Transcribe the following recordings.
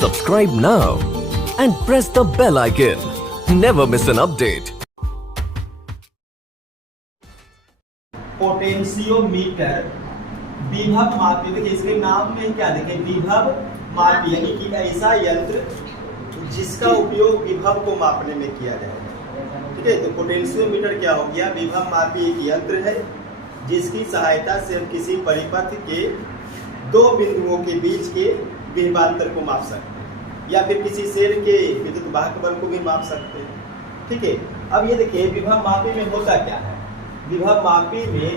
Subscribe now and press the bell icon. Never miss an update. Potentiometer विभव मापी, देखिए इसके नाम में क्या देखें, विभव मापी, यानी कि ऐसा यंत्र जिसका उपयोग विभव को मापने में किया जाएगा। ठीक है, तो पोटेंशियोमीटर क्या हो गया, विभव मापी एक यंत्र है जिसकी सहायता से हम किसी परिपथ के दो बिंदुओं के बीच के विभवांतर को माप सकते हैं, या फिर किसी सेल के विद्युत वाहक बल को भी माप सकते हैं। ठीक है, अब ये देखिए विभव मापी में होता क्या है, विभव मापी में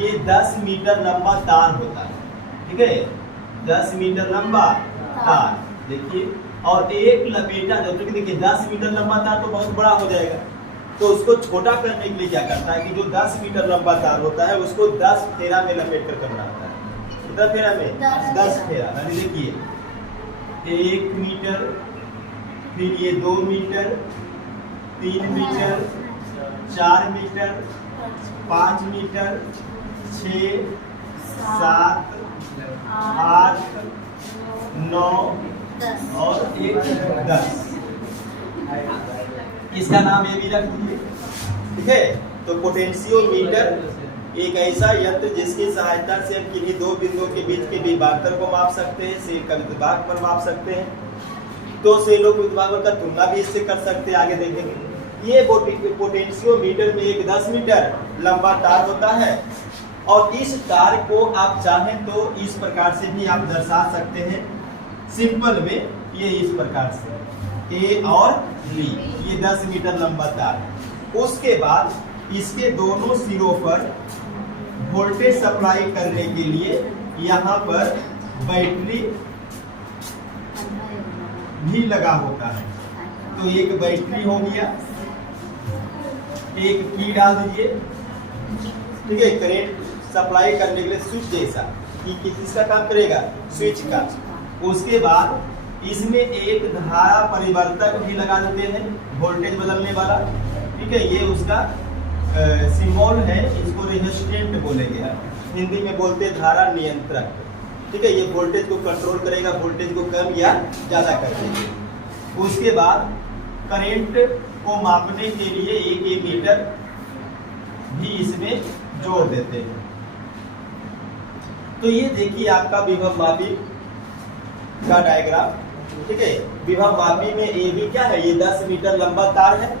ये 10 मीटर लंबा तार होता है। ठीक है, 10 मीटर लंबा तार देखिए, और एक लपेटा, जब तक देखिए 10 मीटर लंबा तार तो बहुत बड़ा हो जाएगा, तो उसको छोटा करने के लिए क्या करता है कि जो 10 मीटर लंबा तार होता है उसको 10 फेरा में लपेट कर करना होता है। कितना फेरा में? 10 फेरा। यानी देखिए 1 मीटर, फिर ये 2 मीटर, 3 मीटर, 4 मीटर, 5 मीटर, 6, 7, 8, 9 और 10। इसका नाम ये भी रख दीजिए। ठीक है, तो पोटेंशियोमीटर एक ऐसा यंत्र जिसकी सहायता से हम किन्हीं दो बिंदुओं के बीच के विभवांतर को माप सकते हैं, सेल का विद्युत पर माप सकते हैं, तो सेलों के विद्युत का तुलना भी इससे कर सकते हैं। आगे देखेंगे ये पोटेंशियोमीटर में एक 10 मीटर लंबा तार होता है, और इस तार को आप चाहें तो इस प्रकार से भी आप दर्शा सकते हैं सिंपल में, ये इस प्रकार से ए और बी, ये 10 मीटर लंबा तार है। उसके बाद इसके दोनों सिरों पर वोल्टेज सप्लाई करने के लिए यहाँ पर बैटरी भी लगा होता है। तो एक बैटरी हो गया, एक की डाल दीजिए। ठीक है, करंट सप्लाई करने के लिए स्विच जैसा कि किसका काम करेगा, स्विच का। उसके बाद इसमें एक धारा परिवर्तक भी लगा देते हैं, वोल्टेज बदलने वाला। ठीक है, ये उसका सिंबल है, इसको रेजिस्टेंट बोलेंगे, हिंदी में बोलते हैं धारा नियंत्रक। ठीक है, ये वोल्टेज को कंट्रोल करेगा, वोल्टेज को कम या ज्यादा कर देगा। उसके बाद करंट को मापने के लिए एक एमीटर भी इसमें जोड़ देते हैं। तो ये देखिए आपका विभव मापी का डायग्राम। ठीक है, विभव मापी में ए भी क्या है, ये 10 मीटर लंबा तार है।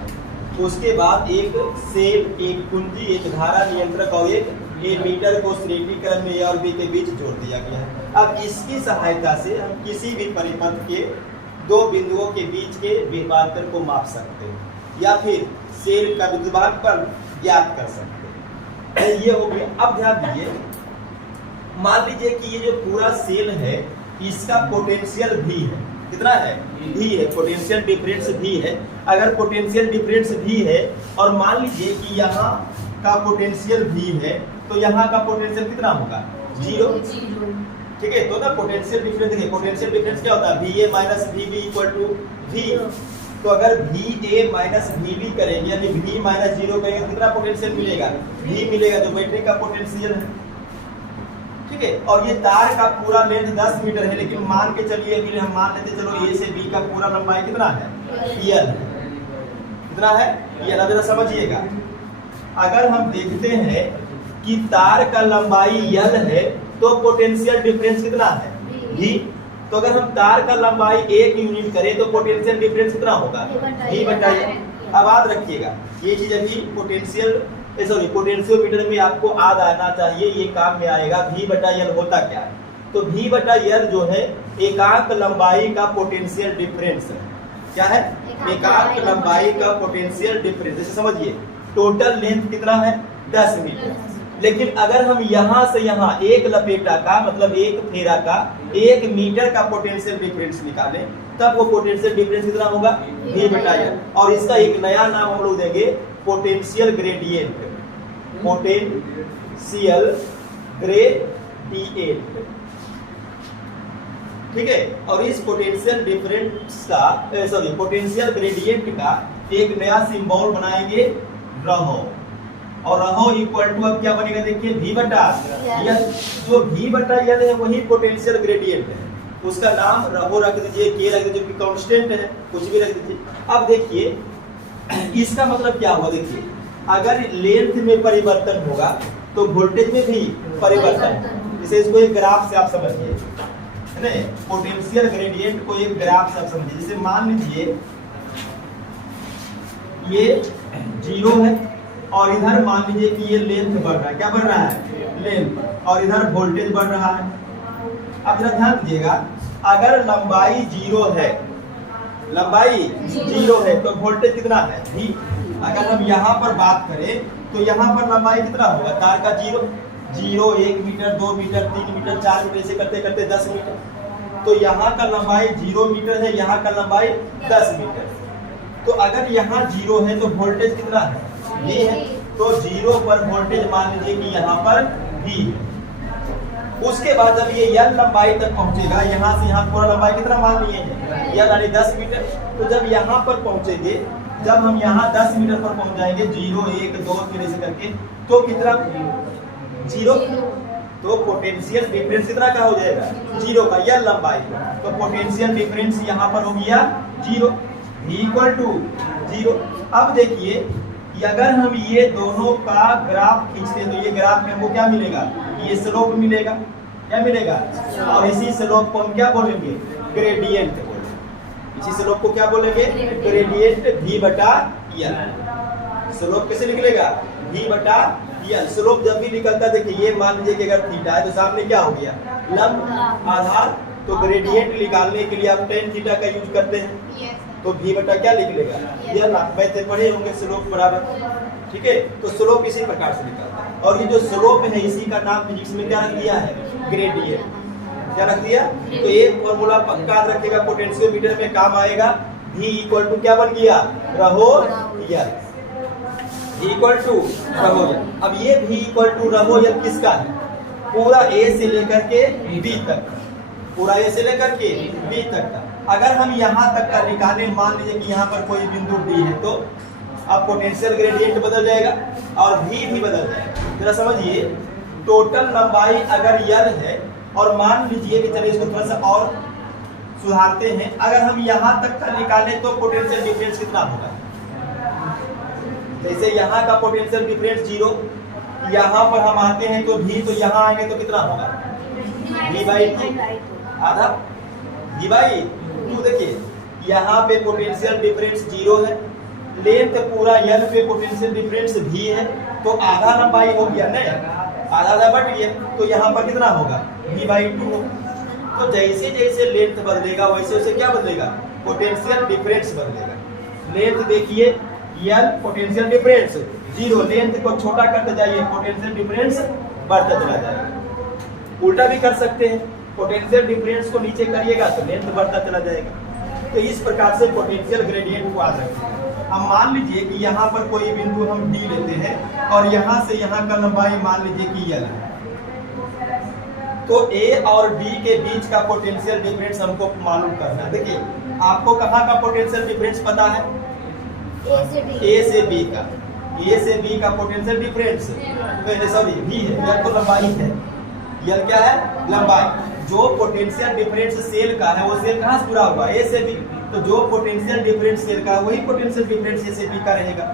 उसके बाद एक सेल, एक कुंजी, एक धारा नियंत्रक और एक एमीटर को श्रेणी क्रम में ए और बी के बीच जोड़ दिया गया है। अब इसकी सहायता से हम किसी भी परिपथ के दो बिंदुओं के बीच के विभवांतर को माप सकते हैं, या फिर सेल का विद्युत पर ज्ञात कर सकते हैं। ये हो गया। अब ध्यान दीजिए, मान लीजिए कि ये जो पूरा सेल है इसका पोटेंशियल भी है, कितना है, भी है, पोटेंशियल डिफरेंस भी है। अगर पोटेंशियल डिफरेंस भी है और मान लीजिए कि यहाँ का पोटेंशियल भी है, तो यहाँ का पोटेंशियल कितना होगा, 0। ठीक है, तो ना पोटेंशियल डिफरेंस, देखिए पोटेंशियल डिफरेंस क्या होता है, VA minus VB equal to V। तो अगर VA माइनस VB करेंगे, यानी V माइनस 0 करेंगे, तो कितना पोटेंशियल मिलेगा, V मिलेगा, जो बैटरी का पोटेंशियल है। ठीक है, और ये तार का पूरा लेंथ 10 मीटर है, लेकिन मान के चलिए अभी हम मान लेते, चलो ए से बी का पूरा लंबाई कितना है, L। कितना है, L। अब जरा समझिएगा, अगर हम देखते हैं कि तार का लंबाई L है तो पोटेंशियल डिफरेंस कितना है, V। तो अगर हम तार का लंबाई 1 यूनिट करें तो पोटेंशियल डिफरेंस कितना होगा, V बटा L। अब याद रखिएगा ये चीज अभी पोटेंशियोमीटर में आपको याद आना चाहिए, ये काम में आएगा। V बटा L होता क्या है, तो V बटा L जो है एकांक लंबाई का पोटेंशियल डिफरेंस है। क्या है, एकांक लंबाई का पोटेंशियल डिफरेंस। जैसे समझिए टोटल लेंथ कितना है, 10 मीटर, लेकिन अगर हम यहाँ से यहाँ एक लपेटा का मतलब एक फेरा का 1 मीटर का पोटेंशियल डिफरेंस निकालें, तब वो पोटेंशियल डिफरेंस कितना होगा, V बटा L। और इसका एक नया नाम हम लोग देंगे पोटेंशियल ग्रेडियंट, पोटेंशियल ग्रेडियंट। ठीक है, और इस पोटेंशियल डिफरेंस का पोटेंशियल ग्रेडियंट का एक नया सिंबल बनाएंगे, रहो। और रहो इक्वल टू अब क्या बनेगा, देखिए V बटा L। जो V बटा L है वही पोटेंशियल ग्रेडियंट है। उसका नाम रहो रख दीजिए, के रख दीजिए, कांस्टेंट है, कुछ भी रख दीजिए। अब देखिए इसका मतलब क्या हुआ, देखिए अगर लेंथ में परिवर्तन होगा तो वोल्टेज में भी परिवर्तन। जैसे इसको एक ग्राफ से आप समझिए, है ना, पोटेंशियल ग्रेडियंट को एक ग्राफ से आप समझिए। जैसे मान लीजिए ये 0 है और इधर मान लीजिए कि ये लेंथ बढ़ रहा है, क्या बढ़ रहा है, लेंथ, और इधर वोल्टेज बढ़ रहा है। अब जरा ध्यान दीजिएगा, अगर लंबाई 0 है, लंबाई 0 है तो वोल्टेज कितना है, v। अगर हम यहाँ पर बात करें तो यहाँ पर लंबाई कितना होगा तार का, 0, 1 मीटर, 2 मीटर, 3 मीटर, 4 मीटर, ऐसे करते करते 10 मीटर। तो यहाँ का लंबाई 0 मीटर है, यहाँ का लंबाई 10 मीटर। तो अगर यहाँ 0 है तो वोल्टेज कितना है, v है। तो 0 पर वोल्टेज मान लीजिए कि यहाँ पर v है। उसके बाद जब ये L लंबाई तक पहुंचेगा, यहाँ से यहाँ पूरा लंबाई कितना मान लिए हैं, L यानी 10 मीटर। तो जब यहाँ पर पहुंचेंगे, जब हम यहाँ 10 मीटर पर पहुंच जाएंगे, 0, 1, 2, 3 ऐसे करके, तो कितना, 0। तो पोटेंशियल डिफरेंस कितना का हो जाएगा, 0 का, L लंबाई। तो पोटेंशियल डिफरेंस यहाँ पर हो गया 0, v इक्वल टू 0। अब देखिए अगर हम ये दोनों का ग्राफ खींचते हैं तो ये ग्राफ में हमको क्या मिलेगा, ये स्लोप मिलेगा, क्या मिलेगा, और इसी स्लोप को हम क्या बोलेंगे, ग्रेडियंट बोलेंगे। इसी स्लोप को क्या बोलेंगे, ग्रेडियंट v बटा l। स्लोप कैसे निकलेगा, v बटा l। स्लोप जब भी निकलता है, देखिए ये मान लीजिए कि अगर थीटा है तो सामने क्या हो गया, लंब आधार। तो ग्रेडियंट निकालने के लिए आप tan थीटा का यूज करते हैं, तो v बटा क्या निकलेगा, यह वैसे पढ़े होंगे स्लोप बराबर, ठीक है। तो स्लोप इसी प्रकार से निकलता है, और ये जो स्लोप है इसी का नाम फिजिक्स में क्या रख दिया है, ग्रेडियंट। क्या रख दिया, तो एक फॉर्मूला पक्का रखेगा, पोटेंशियोमीटर में काम आएगा। v इक्वल टू क्या बन गया, रहो यल, v इक्वल टू रहो यल। अब ये v इक्वल टू रहो यल किसका है, पूरा a से लेकर के b तक, पूरा a से लेकर के b तक का। अगर हम यहाँ तक का निकाले, मान लीजिए कि यहाँ पर कोई बिंदु D है, तो अब पोटेंशियल ग्रेडियंट बदल जाएगा और v भी बदल जाएगा। जरा समझिए, टोटल लंबाई अगर L है, और मान लीजिए कि चलिए इसको थोड़ा सा और सुधारते हैं, अगर हम यहाँ तक का निकाले तो पोटेंशियल डिफरेंस कितना होगा। जैसे यहाँ का पोटेंशियल डिफरेंस 0, यहाँ पर हम आते हैं तो v, तो यहाँ आएंगे तो कितना होगा, v/2 आधा, v/2। देखिए यहाँ पे पोटेंशियल डिफरेंस 0 है, लेंथ पूरा L पे पोटेंशियल डिफरेंस v है, तो आधा लंबाई हो गया ना, आधा बढ़ गया, तो यहाँ पर कितना होगा, v/2 होगा। तो जैसे जैसे लेंथ बदलेगा वैसे वैसे क्या बदलेगा, पोटेंशियल डिफरेंस बदलेगा। लेंथ देखिए L पोटेंशियल डिफरेंस 0, लेंथ को छोटा करते जाइए, पोटेंशियल डिफरेंस बढ़ता चला जाएगा। उल्टा भी कर सकते हैं, पोटेंशियल डिफरेंस को नीचे करिएगा तो लेंथ बढ़ता चला जाएगा। तो इस प्रकार से पोटेंशियल ग्रेडियंट को आ सकते हैं। अब मान लीजिए कि यहाँ पर कोई बिंदु हम D लेते हैं और यहाँ से यहाँ का लंबाई मान लीजिए कि L है, तो A और B के बीच का पोटेंशियल डिफरेंस हमको मालूम करना है। देखिए आपको कहाँ का पोटेंशियल डिफरेंस पता है, A से B का, A से B का पोटेंशियल डिफरेंस तो सॉरी V है, L तो लंबाई है, L क्या है, लंबाई। जो पोटेंशियल डिफरेंस सेल का है वो सेल कहाँ से जुड़ा हुआ है, A से B। तो जो पोटेंशियल डिफरेंस सेल का है वही पोटेंशियल डिफरेंस A से B का रहेगा,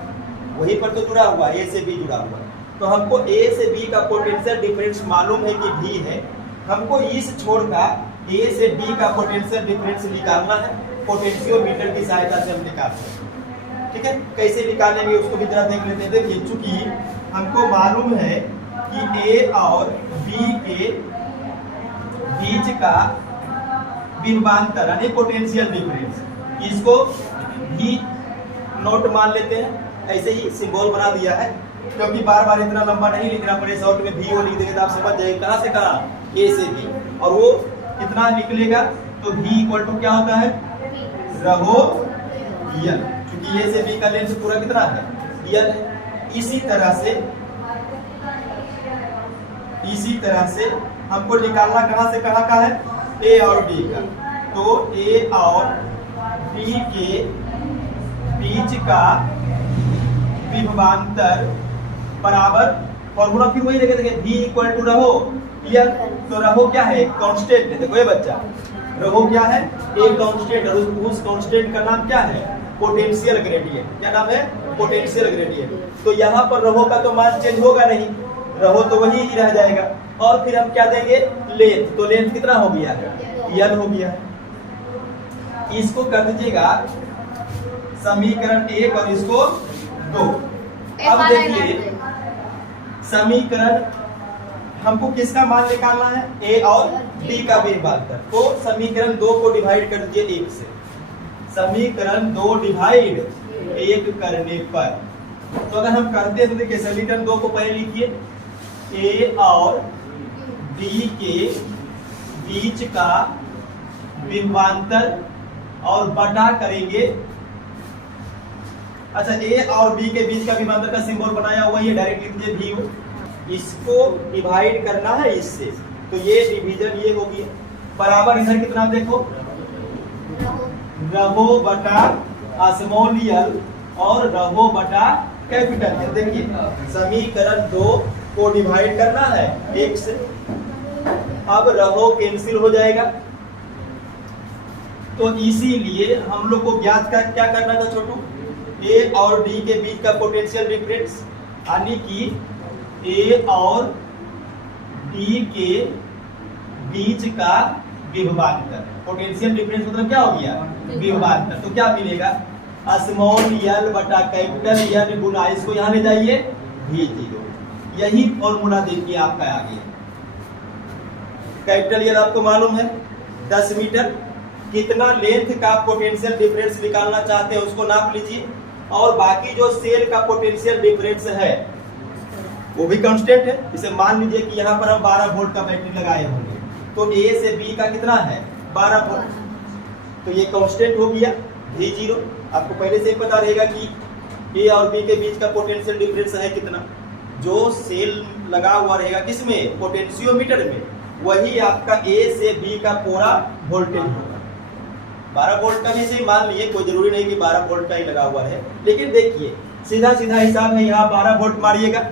वही पर तो जुड़ा हुआ है, A से B जुड़ा हुआ है। तो हमको A से B का पोटेंशियल डिफरेंस मालूम है कि V है, हमको इस छोड़कर A से B का पोटेंशियल डिफरेंस निकालना है, पोटेंशियोमीटर की सहायता से हम निकाल सकते हैं। ठीक है, कैसे निकालेंगे उसको भी जरा देख लेते हैं। देखिए चूंकि हमको मालूम है कि A और B के बीच का विभवांतर यानी पोटेंशियल डिफरेंस, इसको V नोट मान लेते हैं, ऐसे ही सिंबल बना दिया है, क्योंकि बार बार इतना लंबा नहीं लिखना पड़े, शॉर्ट में V लिख देंगे तो आप समझ जाएंगे कहाँ से कहाँ, A से B, और वो कितना निकलेगा, तो V इक्वल टू क्या होता है, रहो L, क्योंकि A से B का लेंथ पूरा कितना है, L है। इसी तरह से हमको निकालना कहाँ से कहाँ का है, A और D का। तो A और B के बीच का विभवांतर बराबर, फॉर्मूला फिर वही देखे, V इक्वल टू रहो L। तो रहो क्या है, कांस्टेंट है। देखो ये बच्चा रहो क्या है, एक कांस्टेंट, और उस कांस्टेंट का नाम क्या है, पोटेंशियल ग्रेडियंट। क्या नाम है, पोटेंशियल ग्रेडियंट। तो यहाँ पर रहो का तो मान चेंज होगा नहीं, रहो तो वही ही रह जाएगा। और फिर हम क्या देंगे, लेंथ। तो लेंथ कितना हो गया है, यल हो गया है। इसको कर दीजिएगा समीकरण 1 और इसको 2। अब देखिए समीकरण हमको किसका मान निकालना है, ए और बी का विभाजक। तो समीकरण 2 को डिवाइड कर दीजिए 1 से। समीकरण 2 डिवाइड 1 करने पर, तो अगर हम करते हैं तो देखिए समीकरण 2 को पहले लिखिए, ए और बी के बीच का विभवांतर और बटा करेंगे। अच्छा, ए और बी के बीच का विभवांतर का सिंबल बनाया हुआ है, डायरेक्ट लिख दीजिए वी। इसको डिवाइड करना है इससे, तो ये डिवीजन ये होगी बराबर। इधर कितना देखो, रहो बटा स्मॉल यल और रहो बटा कैपिटल यल। देखिए समीकरण 2 को डिवाइड करना है 1 से। अब रहो कैंसिल हो जाएगा, तो इसीलिए हम लोग को ज्ञात का क्या करना था छोटू, ए और डी के बीच का पोटेंशियल डिफरेंस, यानी कि ए और डी के बीच का विभवांतर। पोटेंशियल डिफरेंस मतलब क्या हो गया, विभवांतर। तो क्या मिलेगा, स्मॉल यल बटा कैपिटल यल गुना, इसको यहाँ ले जाइए V0। यही फॉर्मूला देखिए आपका आ गया। कैपिटल यल आपको मालूम है 10 मीटर। कितना लेंथ का पोटेंशियल डिफरेंस निकालना चाहते हैं उसको नाप लीजिए, और बाकी जो सेल का पोटेंशियल डिफरेंस है वो भी कांस्टेंट है। इसे मान लीजिए कि यहाँ पर हम 12 वोल्ट का बैटरी लगाए होंगे, तो ए से बी का कितना है 12 वोल्ट, तो ये कांस्टेंट हो गया V0। आपको पहले से ही पता रहेगा कि ए और बी के बीच का पोटेंशियल डिफरेंस है कितना। जो सेल लगा हुआ रहेगा किसमें, पोटेंशियोमीटर में, वही आपका ए से बी का पूरा वोल्टेज होगा। 12 वोल्ट का भी सही मान लिए, कोई जरूरी नहीं कि 12 वोल्ट का ही लगा हुआ है, लेकिन देखिए सीधा सीधा हिसाब है, यहाँ 12 वोल्ट मारिएगा।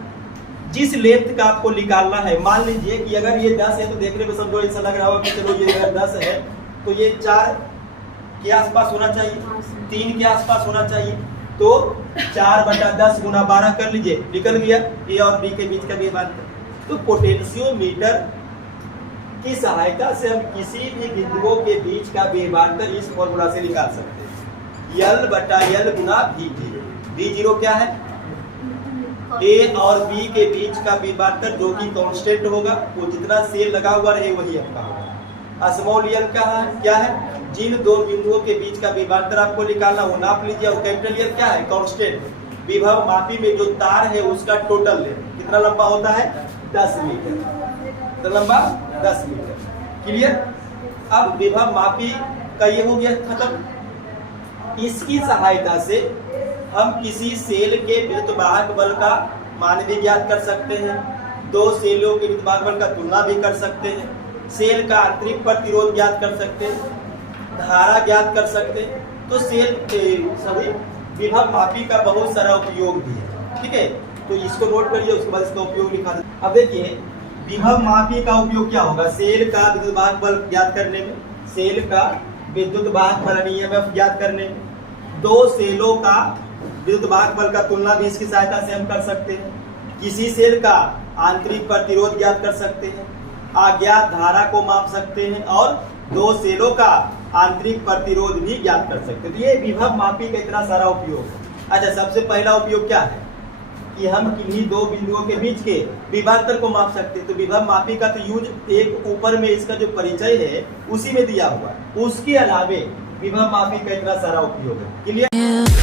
जिस लेंथ का आपको निकालना है, मान लीजिए कि अगर ये 10 है तो देखने में समझो ऐसा लग रहा होगा कि चलो ये अगर 10 है तो ये 4 के आसपास होना चाहिए, 3 के आसपास होना चाहिए। तो 4 बटा 10 गुना 12 कर लीजिए, निकल गया ए और बी के बीच का विभवांतर। तो पोटेंशियोमीटर की सहायता से हम किसी भी बिंदुओं के बीच का विभवांतर इस फॉर्मूला से निकाल सकते हैं, यल बटा यल गुना V0। V0 क्या है, ए और बी के बीच का विभवांतर जो कि कांस्टेंट होगा, वो जितना सेल लगा हुआ रहे वही आपका होगा। स्मॉल यल का क्या है, जिन दो बिंदुओं के बीच का विभवांतर आपको निकालना वो नाप लीजिए। और कैपिटल यल क्या है, कांस्टेंट। विभव मापी में जो तार है उसका टोटल लेंथ कितना लंबा होता है, 10 मीटर। तो लंबा 10 मीटर। क्लियर। अब विभव मापी का ये हो गया खत्म। इसकी सहायता से हम किसी सेल के विद्युतवाहक बल का मान भी ज्ञात कर सकते हैं, दो सेलों के विद्युतवाहक बल का तुलना भी कर सकते हैं, सेल का आंतरिक प्रतिरोध ज्ञात कर सकते हैं, धारा ज्ञात कर सकते हैं। तो सेल सभी विभव मापी का बहुत सारा उपयोग भी है, ठीक है। तो इसको नोट करिए, उसके बाद इसका उपयोग लिखा दे। अब देखिए विभव मापी का उपयोग क्या होगा, सेल का विद्युतवाहक बल ज्ञात करने में, सेल का विद्युतवाहक बल EMF ज्ञात करने में, दो सेलों का विद्युतवाहक बल का तुलना भी इसकी सहायता से हम कर सकते हैं, किसी सेल का आंतरिक प्रतिरोध ज्ञात कर सकते हैं, अज्ञात धारा को माप सकते हैं, और दो सेलों का आंतरिक प्रतिरोध भी ज्ञात कर सकते हैं। तो ये विभव मापी का इतना सारा उपयोग है। अच्छा, सबसे पहला उपयोग क्या है कि हम किन्हीं दो बिंदुओं के बीच के विभवांतर को माप सकते हैं। तो विभव मापी का तो यूज एक ऊपर में इसका जो परिचय है उसी में दिया हुआ है, उसके अलावे विभव मापी का इतना सारा उपयोग है। क्लियर।